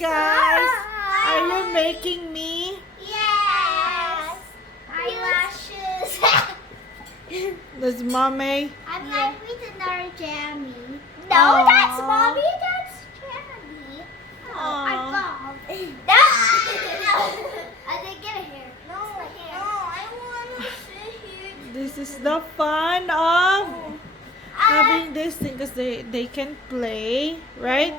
guys. Are you making me? Yes. Eyelashes. This mommy. I'm like with another jammy. No, Aw. that's mommy. That's jammy. Oh, I Aw. got. No. I didn't get a hair. No, I want to sit here. This is the fun of having this thing because they can play, right?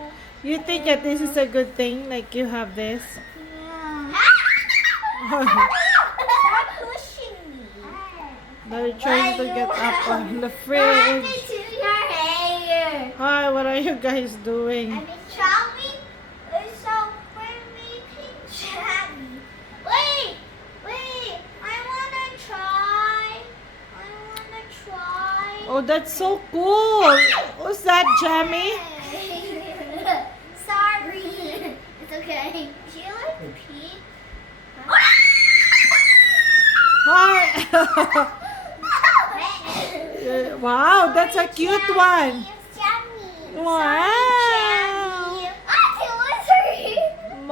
You think that this is a good thing, like you have this? Stop pushing me. They're trying to get up on the What happened fridge. to your hair? Hi, what are you guys doing? I've been chopping, so we're making jammy. Wait, I wanna try. Oh, that's so cool. What's that, Jamie? Sorry. It's okay. Do you like pink? Hi. Wow, that's a cute one. It's jammy. Wow.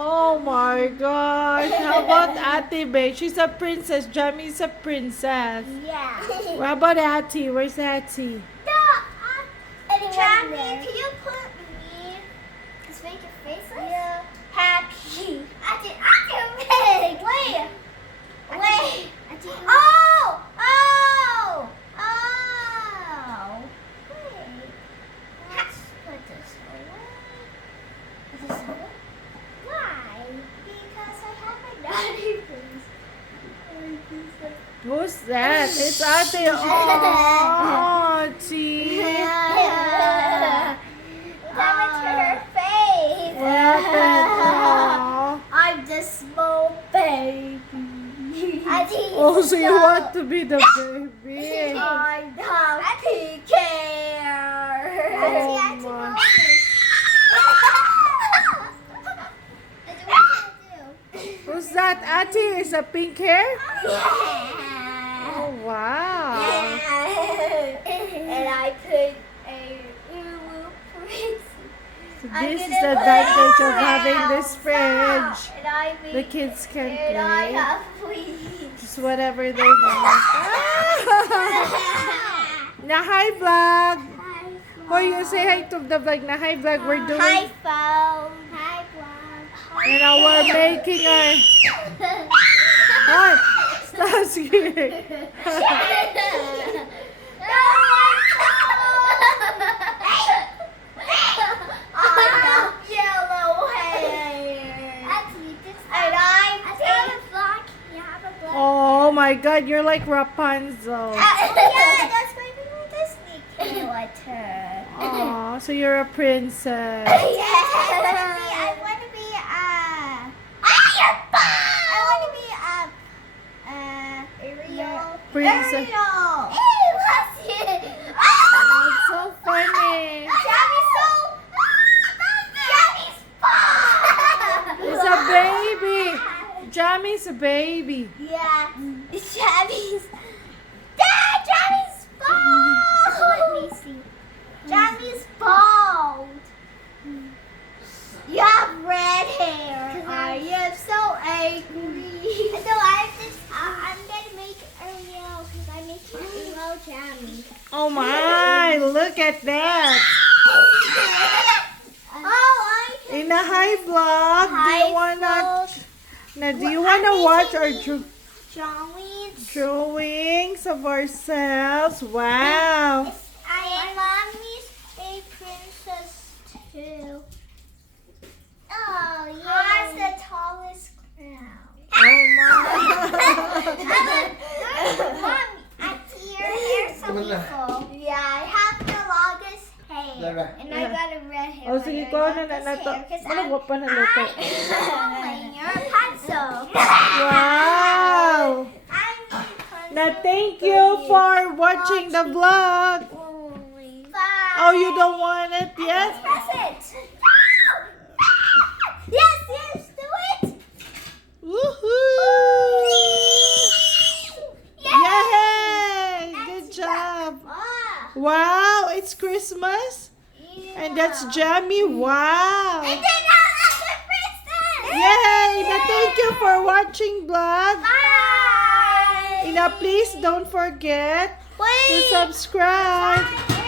Oh my gosh. How about Ate Bay? She's a princess. Jamie's a princess. Yeah. What about Ate? Where's Ate? Jammy, can you put me? Just make your face like happy. Wait. Oh. Wait. Let's put this away. This away? Why? Because I have my naughty face. Who's that? It's Ate. Oh, Ate. What happened to her face? What happened? Aw. I'm the small baby. Oh, so you want to be the baby? I'm the care. Oh, my. Who's that? Ate is a pink hair? Oh, wow. And I put a little princess. So this is the advantage of having this fridge. And I The kids can and I play have fleas. just whatever they want. Na hi vlog. Oh, you say hi to the vlog. Na hi vlog. We're doing. Hi, phone. Hi, vlog. And now we're making our. Hi. Stop scared. Oh my God, you're like Rapunzel. That's my favorite Disney character. Oh, so you're a princess. I want to be Ariel. Princess. Ariel. Hey, what's it? That's so funny. It's a baby. Jammy's a baby. Yeah, Jammy's. Dad, Jammy's bald. Let me see. Jammy's bald. You have red hair. I am so angry. So I'm gonna make Ariel because I'm making Ariel Jammy. Oh my, look at that. I can. In a hi vlog, do you wanna watch our Drawings. drawings of ourselves? Wow. My mommy's a princess too. Oh, yeah. Has the tallest crown. Oh Mom, your hair's so beautiful. Yeah, I have the longest hair. And I got a red hair. Oh, sige ko na to. Ano pa na luto? You're a pencil. Wow. Now thank you for watching the vlog. Oh, you don't want it yet? Press it. Yes, do it. Woohoo! Yay! Good job. Wow, it's Christmas. And that's Jammy. Wow. And then another princess. you for watching vlog. Bye. Please don't forget to Wait. subscribe.